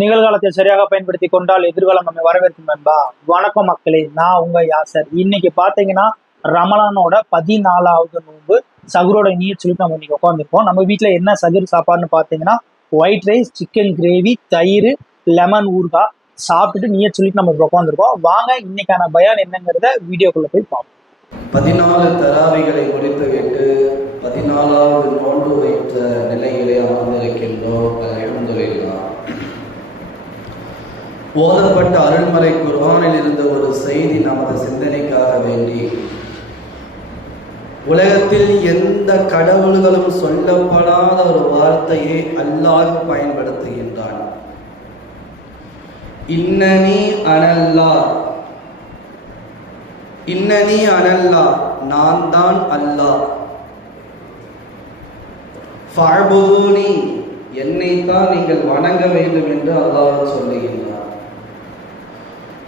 நிகழ்காலத்தை சரியாக பயன்படுத்தி கொண்டால் எதிர்காலம் நம்மை வரவேற்கும் என்பா வணக்கம் மக்களே நான் உங்க யாசர். இன்னைக்கு பாத்தீங்கன்னா ரமலானோட பதினாலாவது நோன்பு. சகுரோட நீர் சொல்லிட்டு நம்ம இன்னைக்கு உட்காந்துருக்கோம் நம்ம வீட்டுல என்ன சகுர் சாப்பாடுன்னு பாத்தீங்கன்னா ஒயிட் ரைஸ் சிக்கன் கிரேவி தயிர் லெமன் ஊறுகாய் சாப்பிட்டுட்டு நீர் சொல்லிட்டு நம்ம உட்காந்துருக்கோம் வாங்க இன்னைக்கான பயான் என்னங்கிறத வீடியோக்குள்ள போய் பார்ப்போம். பதினாலு தராவிகளை முடித்துவிட்டு பதினாலாவது நோன்பு வைத்த நிலையிலே அமர்ந்திருக்கின்றோம். ஓதப்பட்ட அருள்மறை குர்ஆனில் இருந்த ஒரு செய்தி நமது சிந்தனைக்காக வேண்டி. உலகத்தில் எந்த கடவுள்களும் சொல்லப்படாத ஒரு வார்த்தையை அல்லாஹ் பயன்படுத்துகின்றான். இன்னனி அனல்லா இன்னனி அனல்லா நான் தான் அல்லாஹ். என்னை என்னைத்தான் நீங்கள் வணங்க வேண்டும் என்று அல்லாஹ் சொல்லுகின்றார்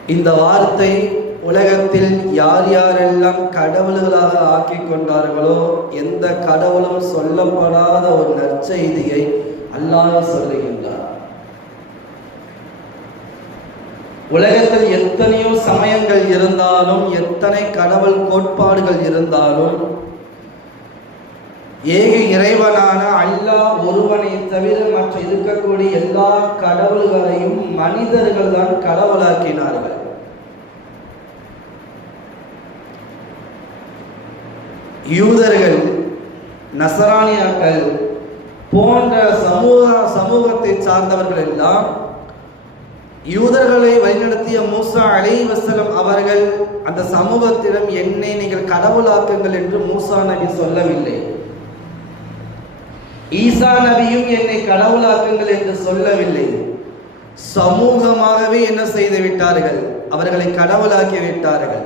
இந்த வார்த்தை உலகத்தில் யார் யாரெல்லாம் கடவுள்களாக ஆக்கிக் கொண்டார்களோ எந்த கடவுளும் சொல்லப்படாத ஒரு நற்செய்தியை அல்லாஹ் சொல்லுகின்றார் உலகத்தில் எத்தனையோ சமயங்கள் இருந்தாலும் எத்தனை கடவுள் கோட்பாடுகள் இருந்தாலும் ஏக இறைவனான அல்லாஹ் ஒருவனை தவிர மற்ற இருக்கக்கூடிய எல்லா கடவுள்களையும் மனிதர்கள் தான் கடவுளாக்கினார்கள். யூதர்கள் நசரானியாக்கள் போன்ற சமூக சமூகத்தை சார்ந்தவர்கள் எல்லாம் யூதர்களை வழிநடத்திய மூசா அலை வசலம் அவர்கள் அந்த சமூகத்திடம் என்னை நீங்கள் கடவுளாக்குங்கள் என்று மூசா நபி சொல்லவில்லை. ஈசா நபியும் என்னை கடவுளாக்குங்கள் என்று சொல்லவில்லை. சமூகமாகவே என்ன செய்து விட்டார்கள்? அவர்களை கடவுளாக்கி விட்டார்கள்.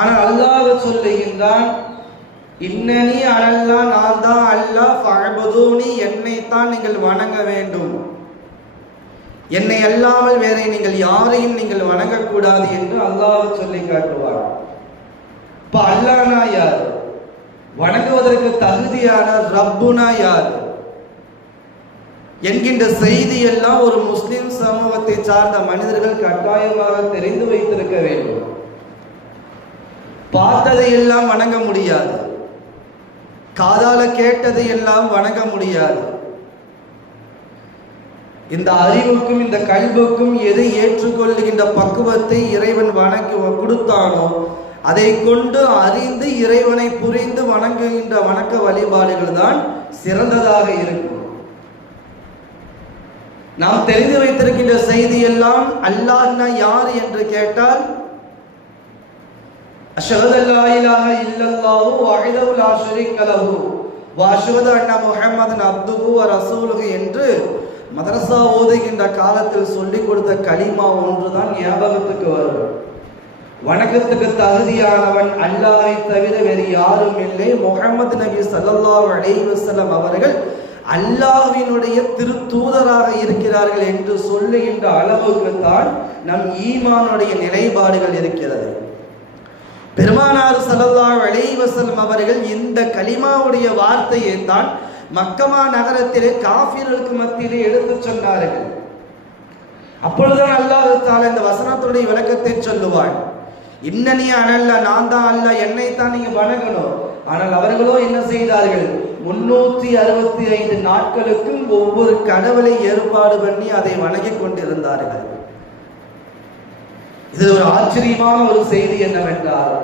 ஆனால் அல்லாஹ் சொல்லுகின்றான் இன்னனி அனல்லா நான் தான் அல்லா பழபதூனி என்னைத்தான் நீங்கள் வணங்க வேண்டும். என்னை அல்லாமல் வேற நீங்கள் யாரையும் நீங்கள் வணங்கக்கூடாது என்று அல்லாஹ் சொல்லி காட்டுவார் இப்ப அல்லானா யார்? வணங்குவதற்கு தகுதியான ரப்புனா யார்? என்கின்ற செய்தி எல்லாம் ஒரு முஸ்லிம் சமூகத்தை சார்ந்த மனிதர்கள் கட்டாயமாக தெரிந்து வைத்திருக்க வேண்டும். பார்த்ததை எல்லாம் வணங்க முடியாது. காதால கேட்டதை எல்லாம் வணங்க முடியாது. இந்த அறிவுக்கும் இந்த கல்வுக்கும் எதை ஏற்றுக்கொள்ளுகின்ற பக்குவத்தை இறைவன் வணக்கு கொடுத்தானோ அதை கொண்டு அறிந்து இறைவனை புரிந்து வணங்குகின்ற வணக்க வழிபாடுகள் தான் சிறந்ததாக இருக்கும். நாம் தெரிந்து வைத்திருக்கின்ற செய்தி எல்லாம் அல்லாஹ்னா யார் என்று கேட்டால் அஷ்ஹது அல்லா இலாஹ இல்லல்லாஹு வஹ்தஹு லா ஷரீக்க லஹு வ அஷ்ஹது அன்ன முஹம்மதன் அப்துஹு வ ரசூலுஹு என்று மதரசா ஓதுகின்ற காலத்தில் சொல்லிக் கொடுத்த கலிமா ஒன்றுதான் ஞாபகத்துக்கு வரும். வணக்கத்துக்கு தகுதியானவன் அல்லாஹை தவிர வேறு யாரும் இல்லை. முகமது நபி ஸல்லல்லாஹு அலைஹி அவர்கள் அல்லாஹினுடைய திருத்தூதராக இருக்கிறார்கள் என்று சொல்லுகின்ற அளவுக்கு தான் நம் ஈமானுடைய நிலைப்பாடுகள் இருக்கிறது. பெருமானார் ஸல்லல்லாஹு அலைவசல்லம் அவர்கள் இந்த கலிமாவுடைய வார்த்தையை தான் மக்கமா நகரத்திலே காஃபியர்களுக்கு மத்தியிலே எடுத்துச் சொன்னார்கள். அப்பொழுதுதான் அல்லாஹ் இந்த வசனத்துடைய விளக்கத்தை சொல்லுவான். இன்னனி அனல்ல நான் தான் அல்ல என்னைத்தான் நீங்க வணங்கணும். ஆனால் அவர்களோ என்ன செய்தார்கள்? முன்னூத்தி அறுபத்தி ஐந்து நாட்களுக்கும் ஒவ்வொரு கடவுளை ஏற்பாடு பண்ணி அதை வணங்கிக் கொண்டிருந்தார்கள். இது ஒரு ஆச்சரியமான ஒரு செய்தி என்னவென்றால்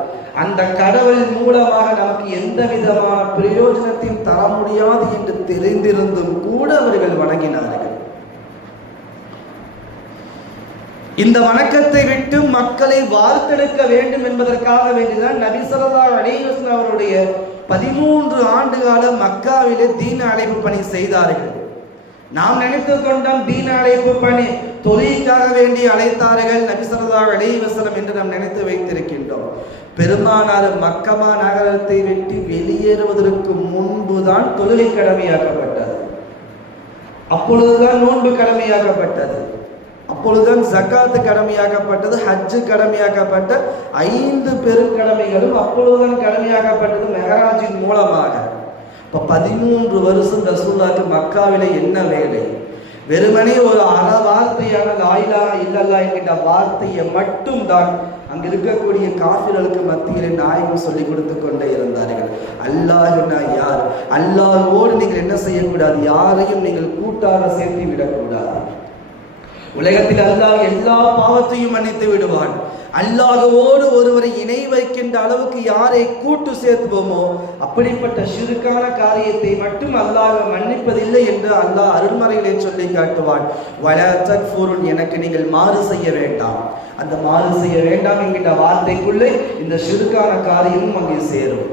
அந்த கடவுள் மூலமாக நமக்கு எந்த விதமான பிரயோஜனத்தையும் தர முடியாது என்று தெரிந்திருந்தும் கூட அவர்கள் வணங்கினார்கள். இந்த வணக்கத்தை விட்டு மக்களை வார்த்தெடுக்க வேண்டும் என்பதற்காக வேண்டிதான் நபி ஸல்லல்லாஹு அவருடைய பதிமூன்று ஆண்டு கால மக்காவிலே தீன அழைப்பு பணி செய்தார்கள். நாம் நினைத்து கொண்டோம் தீன அழைப்பு பணி தொழிலுக்காக வேண்டி அழைத்தார்கள் நபி ஸல்லல்லாஹு என்று நாம் நினைத்து வைத்திருக்கின்றோம். பெருமானார் மக்கமா நகரத்தை விட்டு வெளியேறுவதற்கு முன்புதான் தொழிலை கடமையாக்கப்பட்டது. அப்பொழுதுதான் நோன்பு கடமையாக்கப்பட்டது. அப்பொழுதுதான் ஜக்காத்து கடமையாக்கப்பட்டது ஹஜ்ஜு கடமையாக்கப்பட்ட ஐந்து பெருங்கடமைகளும் அப்பொழுதுதான் கடமையாக்கப்பட்டது மெஹராஜின் மூலமாக. இப்போ பதிமூன்று வருஷம் ரசூல்லாக்கு மக்காவில என்ன வேலை? வெறுமனே ஒரு அற வார்த்தையான லாயிலா இல்லல்லா என்கின்ற வார்த்தையை மட்டும் தான் அங்க இருக்கக்கூடிய காஃபிர்களுக்கு மத்தியிலே நாயகம் சொல்லி கொடுத்து கொண்டே இருந்தார்கள். அல்லாஹுனா யார்? அல்லாஹோடு நீங்கள் என்ன செய்யக்கூடாது? யாரையும் நீங்கள் கூட்டாக சேர்த்து விடக்கூடாது. உலகத்தில் அல்லாஹ் எல்லா பாவத்தையும் மன்னித்து விடுவான். அல்லாஹ்வோடு ஒருவரை இணை வைக்கின்ற அளவுக்கு யாரை கூட்டு சேர்த்துவோமோ அப்படிப்பட்ட சிறுக்கான காரியத்தை மட்டும் அல்லாஹ் மன்னிப்பதில்லை என்று அல்லாஹ் அருள்மறைகளை சொல்லி காட்டுவான். வல எனக்கு நீங்கள் மாறு செய்ய வேண்டாம். அந்த மாறு செய்ய வேண்டாம் என்கின்ற வார்த்தைக்குள்ளே இந்த சிறுக்கான காரியமும் அங்கே சேரும்.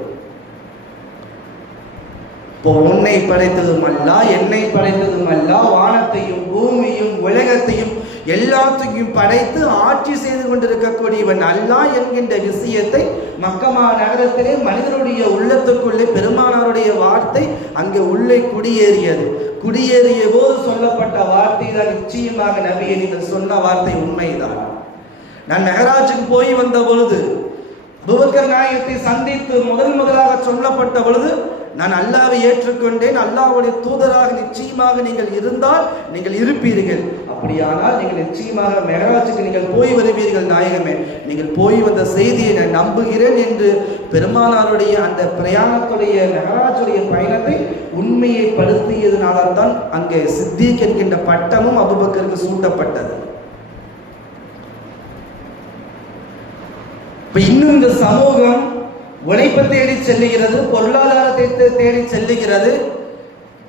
இப்போ உன்னை படைத்ததும் அல்ல என்னை படைத்ததும் அல்ல வானத்தையும் பூமியும் உலகத்தையும் எல்லாத்தையும் படைத்து ஆட்சி செய்து கொண்டிருக்கக்கூடியவன் அல்லா என்கின்ற விஷயத்தை மக்கமா நகரத்திலே மனிதனுடைய உள்ளத்துக்குள்ளே பெருமானாருடைய வார்த்தை அங்கே உள்ளே குடியேறியது. குடியேறிய போது சொல்லப்பட்ட வார்த்தை தான் நிச்சயமாக நபியை நீங்கள் சொன்ன வார்த்தை உண்மைதான். நான் நகராஜுக்கு போய் வந்த பொழுது புபக்கர் நாயகத்தை சந்தித்து முதல் முதலாக சொல்லப்பட்ட பொழுது நான் அல்லாவை ஏற்றுக்கொண்டேன் அல்லாவுடைய தூதராக நிச்சயமாக நீங்கள் இருந்தால் நீங்கள் இருப்பீர்கள். அப்படியானால் நீங்கள் நிச்சயமாக மெகராஜுக்கு நீங்கள் போய் வருவீர்கள் நாயகமே. நீங்கள் போய் வந்த செய்தியை நான் நம்புகிறேன் என்று பெருமானாருடைய அந்த பிரயாணத்துடைய மெகராஜுடைய பயணத்தை உண்மையை படுத்தியதுனால தான் அங்கே சித்திக் என்கின்ற பட்டமும் அபுபக்கருக்கு சூட்டப்பட்டது. இப்ப இன்னும் இந்த சமூகம் உழைப்பை தேடி செல்லுகிறது பொருளாதாரத்தை தேடி செல்லுகிறது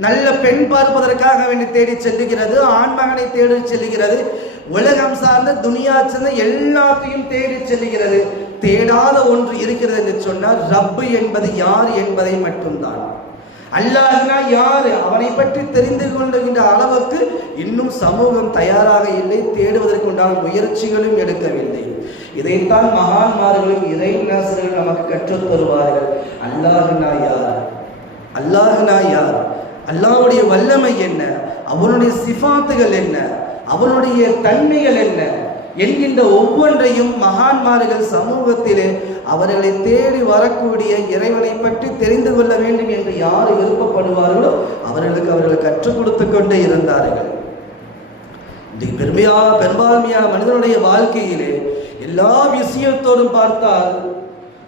நல்ல பெண் பார்ப்பதற்காக வேண்டி தேடி செல்லுகிறது ஆண்மகனை தேடி செல்லுகிறது உலகம் சார்ந்த துனியா சார்ந்த எல்லாத்தையும் தேடி செல்லுகிறது. தேடாத ஒன்று இருக்கிறது என்று சொன்னால் ரப்பு என்பது யார் என்பதை மட்டும்தான். அல்லாஹ்னா யாரு? அவனை பற்றி தெரிந்து கொள்ளுகின்ற அளவுக்கு இன்னும் சமூகம் தயாராக இல்லை தேடுவதற்கு உண்டான முயற்சிகளும் எடுக்கவில்லை. இதைத்தான் மகான்மார்களும் இறை நமக்கு கற்றுத் தருவார்கள். அல்லாஹ்னா யார்? அல்லாஹ்னா யார்? அல்லாஹ்வுடைய வல்லமை என்ன? அவனுடைய சிஃபாத்துகள் என்ன? அவனுடைய தன்மைகள் என்ன? என்கின்ற ஒவ்வொன்றையும் மகான்மார்கள் சமூகத்திலே அவர்களை தேடி வரக்கூடிய இறைவனை பற்றி தெரிந்து கொள்ள வேண்டும் என்று யார் விருப்பப்படுவார்களோ அவர்களுக்கு அவர்கள் கற்றுக் கொடுத்து கொண்டே இருந்தார்கள். இந்த பெருமையா பெரும்பான்மையான மனிதனுடைய வாழ்க்கையிலே எல்லா விஷயத்தோடும் பார்த்தால்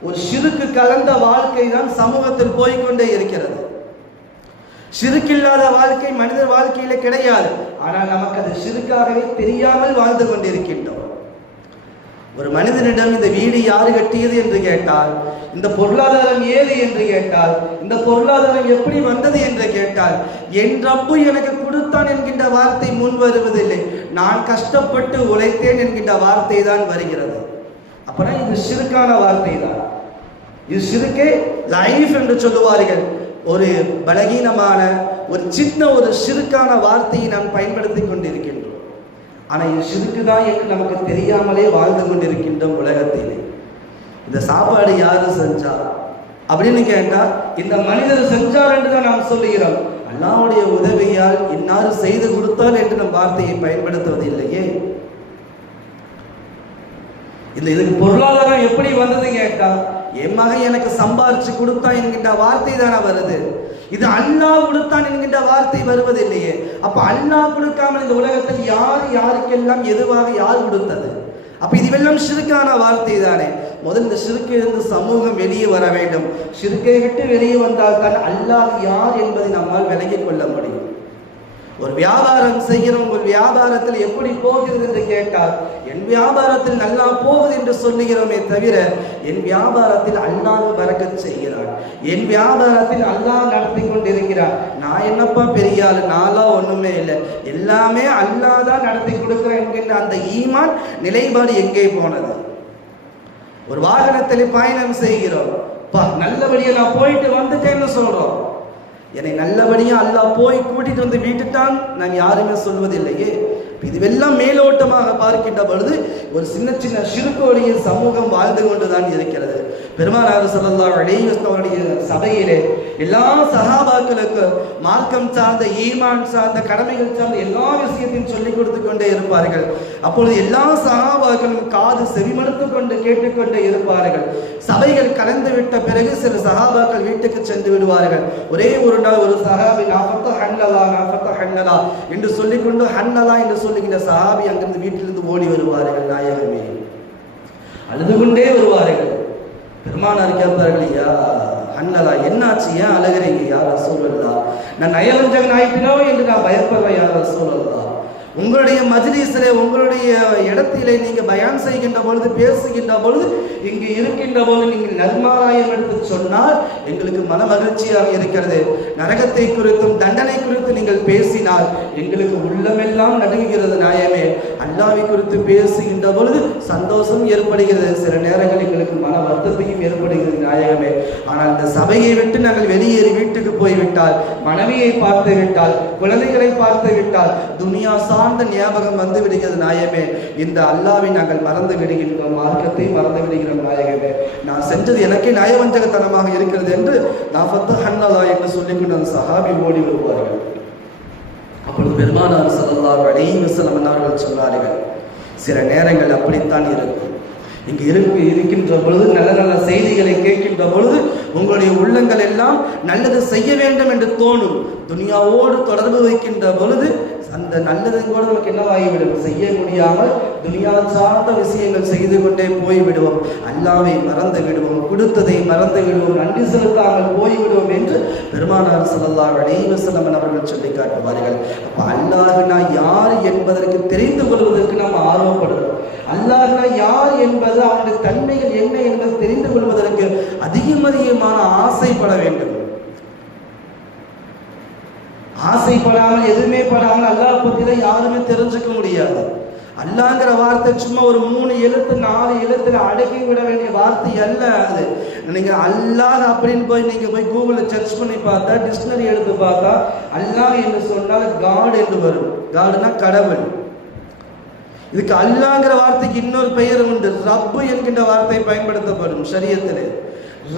ஒரு சிறுக்கு கலந்த வாழ்க்கை தான் சமூகத்தில் போய்க்கொண்டே இருக்கிறது. சிறுக்கில்லாத வாழ்க்கை மனிதர் வாழ்க்கையில கிடையாது. ஆனால் நமக்கு அது சிறுக்காகவே தெரியாமல் வாழ்ந்து கொண்டிருக்கின்றோம். ஒரு மனிதனிடம் இந்த வீடு யாரு கட்டியது என்று கேட்டால் இந்த பொருளாதாரம் ஏது என்று கேட்டால் இந்த பொருளாதாரம் எப்படி வந்தது என்று கேட்டால் என் ரப்பு எனக்கு கொடுத்தான் என்கின்ற வார்த்தை முன் வருவதில்லை. நான் கஷ்டப்பட்டு உழைத்தேன் என்கின்ற வார்த்தை தான் வருகிறது. அப்பனா இது சிறுக்கான வார்த்தை தான் இது சிறுக்கே லைஃப் என்று சொல்லுவார்கள். ஒரு பலகீனமான ஒரு சின்ன ஒரு சிறுக்கான வார்த்தையை நாம் பயன்படுத்தி கொண்டிருக்கின்றோம். ஆனால் இது சிறுக்கு தான் என்று நமக்கு தெரியாமலே வாழ்ந்து கொண்டிருக்கின்றோம் உலகத்திலே. இந்த சாப்பாடு யாரு செஞ்சா? அப்படின்னு கேட்டால் இந்த மனிதர் செஞ்சார் என்று தான் நாம் சொல்லுகிறோம். அல்லாவுடைய உதவியால் இன்னார் செய்து கொடுத்தால் என்று நம் வார்த்தையை பயன்படுத்துவது இல்லையே இந்த இதுக்கு பொருளாதாரம் எப்படி வந்தது கேட்டா என் மகன் எனக்கு சம்பாரிச்சு கொடுத்தான் என்கின்ற வார்த்தை தானே வருது. இது அண்ணா கொடுத்தான் என்கின்ற வார்த்தை வருவதில்லையே. அப்ப அண்ணா கொடுக்காமல் இந்த உலகத்தில் யார் யாருக்கெல்லாம் எதுவாக யார் கொடுத்தது? அப்ப இதுவெல்லாம் சிறுக்கான வார்த்தை தானே. முதல் இந்த சிறுக்கிலிருந்து சமூகம் வெளியே வர வேண்டும். சிறுக்கை விட்டு வெளியே வந்தால் தான் அல்லாஹ் யார் என்பதை நம்மால் விளங்கிக் கொள்ள முடியும். ஒரு வியாபாரம் செய்கிறோம் ஒரு வியாபாரத்தில் எப்படி போகிறது என்று கேட்டால் என் வியாபாரத்தில் நல்லா போகுது என்று சொல்லுகிறோமே தவிர என் வியாபாரத்தில் அல்லாஹ் பறக்கச் செய்கிறான். என் வியாபாரத்தில் அல்லாஹ் நடத்தி கொண்டிருக்கிறான். நான் என்னப்பா பெரிய ஆளு? நான்லாம் ஒண்ணுமே இல்லை. எல்லாமே அல்லாஹ் தான் நடத்தி கொடுக்கிறேன் என்கின்ற அந்த ஈமான் நிலைப்பாடு எங்கே போனது? ஒரு வாகனத்தில் பயணம் செய்கிறோம். பா நல்லபடியா நான் போயிட்டு வந்துட்டேன்னு சொல்றோம். என்னை நல்லபடியா அல்லா போய் கூட்டிட்டு வந்து விட்டுட்டான். நான் யாருமே சொல்வதில்லையே. இதுவெல்லாம் மேலோட்டமாக பார்க்கின்ற பொழுது ஒரு சின்ன சின்ன சிறுக்கோடைய சமூகம் வாழ்ந்து கொண்டுதான் இருக்கிறது. பெருமானார் ஸல்லல்லாஹு அலைஹி சபையிலே எல்லா சகாபாக்களுக்கு மார்க்கம் சார்ந்த ஈமான் சார்ந்த கடமைகள் சார்ந்த எல்லா விஷயத்தையும் சொல்லிக் கொடுத்து கொண்டே இருப்பார்கள். அப்பொழுது எல்லா சகாபாக்களும் காது செவிமடுத்து கொண்டு கேட்டுக்கொண்டே இருப்பார்கள். சபைகள் கலந்து விட்ட பிறகு சில சகாபாக்கள் வீட்டுக்கு சென்று விடுவார்கள். ஒரே ஒரு நாள் ஒரு சகாபி நாஃபத்த ஹன்னலா நாஃபத்த ஹன்னலா என்று சொல்லிக்கொண்டு ஹன்னலா என்று சொல்லுகின்ற சகாபி அங்கிருந்து வீட்டிலிருந்து ஓடி வருவார்கள் நாயகமே. அழுது கொண்டே வருவார்கள். பெருமானார் கேட்பார்கள் ஐயா அண்ணலா என்னாச்சு? ஏன் அழகிறீங்க? யார் சூழல்லா நான் நயவஞ்சகன் ஆயிட்டினோ என்று நான் பயப்படுறேன் யார் சூழல்லா உங்களுடைய மஜ்லிஸிலே உங்களுடைய இடத்திலே நீங்க பயான் செய்கின்ற பொழுது பேசுகின்ற பொழுது இங்கு இருக்கின்ற போது நீங்கள் நன்மாராயம் எடுத்து சொன்னால் எங்களுக்கு மன மகிழ்ச்சியாக இருக்கிறது. நரகத்தை குறித்தும் தண்டனை குறித்து நீங்கள் பேசினால் எங்களுக்கு உள்ளமெல்லாம் நடுங்குகிறது நாயமே. அல்லாவை குறித்து பேசுகின்ற பொழுது சந்தோஷம் ஏற்படுகிறது. சில நேரங்கள் எங்களுக்கு மன வருத்தத்தையும் ஏற்படுகிறது நாயகமே. ஆனால் இந்த சபையை விட்டு நாங்கள் வெளியேறி வீட்டுக்கு போய்விட்டால் மனைவியை பார்த்து விட்டால் குழந்தைகளை பார்த்து விட்டால் துனியா சார்ந்த ஞாபகம் வந்து விடுகிறது நாயகமே. இந்த அல்லாவை நாங்கள் மறந்து விடுகின்றோம் மார்க்கத்தை மறந்து விடுகிறோம் நாயகமே. நான் செஞ்சது எனக்கே நயவஞ்சகத்தனமாக இருக்கிறது என்று நான் ஹன்னலா என்று சொல்லிக்கொண்டு அந்த சஹாபி ஓடி வருவார்கள். அப்பொழுது பெருமானார் ஸல்லல்லாஹு அலைஹி வஸல்லம் அவர்கள் சொன்னார்கள் சில நேரங்கள் அப்படித்தான் இருக்கும். இங்கு இருக்கு இருக்கின்ற பொழுது நல்ல நல்ல செய்திகளை கேட்கின்ற பொழுது உங்களுடைய உள்ளங்கள் எல்லாம் நல்லது செய்ய வேண்டும் என்று தோணும். துனியாவோடு தொடர்பு வைக்கின்ற பொழுது அந்த நல்லது கூட நமக்கு என்னவாகிவிடும்? செய்ய முடியாமல் துனியா சார்ந்த விஷயங்கள் செய்து கொண்டே போய்விடுவோம். அல்லாவை மறந்து விடுவோம். கொடுத்ததை மறந்து விடுவோம். நன்றி செலுத்தாமல் போய்விடுவோம் என்று பெருமானார் செல்லல்லா அலைஹி அவர்கள் சொல்லி காட்டுவார்கள். அப்ப அல்லாஹ்னா யார் என்பதற்கு தெரிந்து கொள்வதற்கு நாம் ஆர்வப்படுறோம் அல்லாஹ்னா யார் என்பது அவனுடைய தன்மைகள் என்ன என்பதை தெரிந்து கொள்வதற்கு அதிகம் அதிகமான ஆசைப்பட வேண்டும். ஆசைப்படாமல் எதுவுமே படாமல் அல்லாஹ் பத்தில யாருமே தெரிஞ்சுக்க முடியாது. அல்லாங்கிற வார்த்தை சும்மா ஒரு மூணு எழுத்து நாலு எழுத்துல அடக்கி விட வேண்டிய வார்த்தை அல்ல அது. நீங்க அல்லாஹ் அப்படின்னு போய் நீங்க போய் கூகுளில் சர்ச் பண்ணி பார்த்தா டிக்ஷனரி எடுத்து பார்த்தா அல்லாஹ் என்று சொன்னால் காடு என்று வரும். காடுனா கடவுள். இதுக்கு அல்லாங்கிற வார்த்தைக்கு இன்னொரு பெயர் உண்டு. ரப்பு என்கின்ற வார்த்தை பயன்படுத்தப்படும் சரியத்திலே.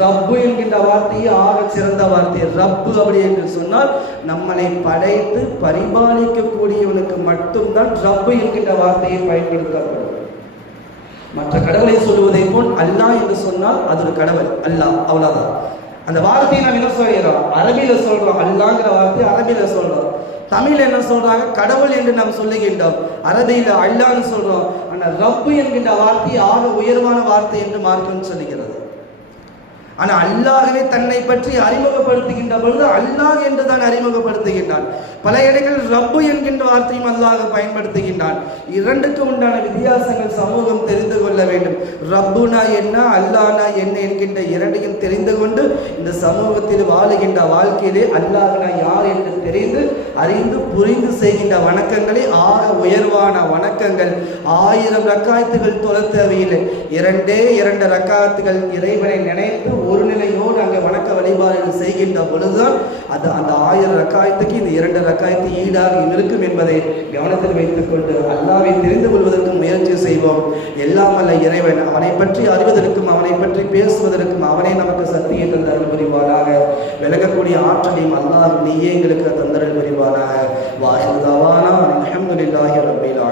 ரப்பு என்கின்ற வார்த்தையை ஆக சிறந்த வார்த்தை. ரப்பு அப்படி என்று சொன்னால் நம்மளை படைத்து பரிபாலிக்கக்கூடியவனுக்கு மட்டும்தான் ரப்பு என்கின்ற வார்த்தையை பயன்படுத்தப்படும் மற்ற கடவுளை சொல்லுவதை போல் அல்லாஹ் என்று சொன்னால் அது ஒரு கடவுள். அல்லாஹ் அவ்வளவுதான். அந்த வார்த்தையை நாம் என்ன சொல்கிறோம்? அரபியில சொல்றோம் அல்லாங்கிற வார்த்தை அரபியில சொல்றோம். தமிழ் என்ன சொல்றாங்க? கடவுள் என்று நாம் சொல்லுகின்றோம். அரபியில அல்லான்னு சொல்றோம். ஆனா ரப்பு என்கின்ற வார்த்தை ஆக உயர்வான வார்த்தை என்று மார்க்கம் சொல்லுகிறோம். ஆனா அல்லாகவே தன்னை பற்றி அறிமுகப்படுத்துகின்ற பொழுது அல்லாஹ் என்று தான் அறிமுகப்படுத்துகின்றான். பல இடங்களில் ரப்பு என்கின்ற வார்த்தையும் அல்லாஹ் பயன்படுத்துகின்றான். இரண்டுக்கு உண்டான வித்தியாசங்கள் சமூகம் தெரிந்து கொள்ள வேண்டும். ரப்புனா என்ன அல்லாஹ்னா என்ன என்கின்ற இரண்டையும் தெரிந்து கொண்டு இந்த சமூகத்தில் வாழுகின்ற வாழ்க்கையிலே அல்லாஹ்னா யார் என்று தெரிந்து அறிந்து புரிந்து செய்கின்ற வணக்கங்களே ஆக உயர்வான வணக்கங்கள். ஆயிரம் ரக்காயத்துகள் தொழ தேவையில்லை. இரண்டே இரண்டு ரக்காயத்துகள் இறைவனை நினைத்து ஒரு நிலையோடு அங்கே வணக்க வழிபாடு செய்கின்ற பொழுதுதான் அது அந்த ஆயிரம் ரக்காயத்துக்கு இந்த இரண்டு ரக்காயத்து ஈடாக இருக்கும் என்பதை கவனத்தில் வைத்துக் கொண்டு அல்லாவை தெரிந்து கொள்வதற்கு முயற்சி செய்வோம். எல்லாம் அல்ல இறைவன் அவனை பற்றி அறிவதற்கும் அவனை பற்றி பேசுவதற்கும் அவனே நமக்கு சக்தியை தந்தருள் புரிவானாக. விலகக்கூடிய ஆற்றலையும் அல்லாஹ் நீயே எங்களுக்கு தந்தருள் புரிவானாக. வாசுதாவானா அஹமதுல்லாஹி ரபிலா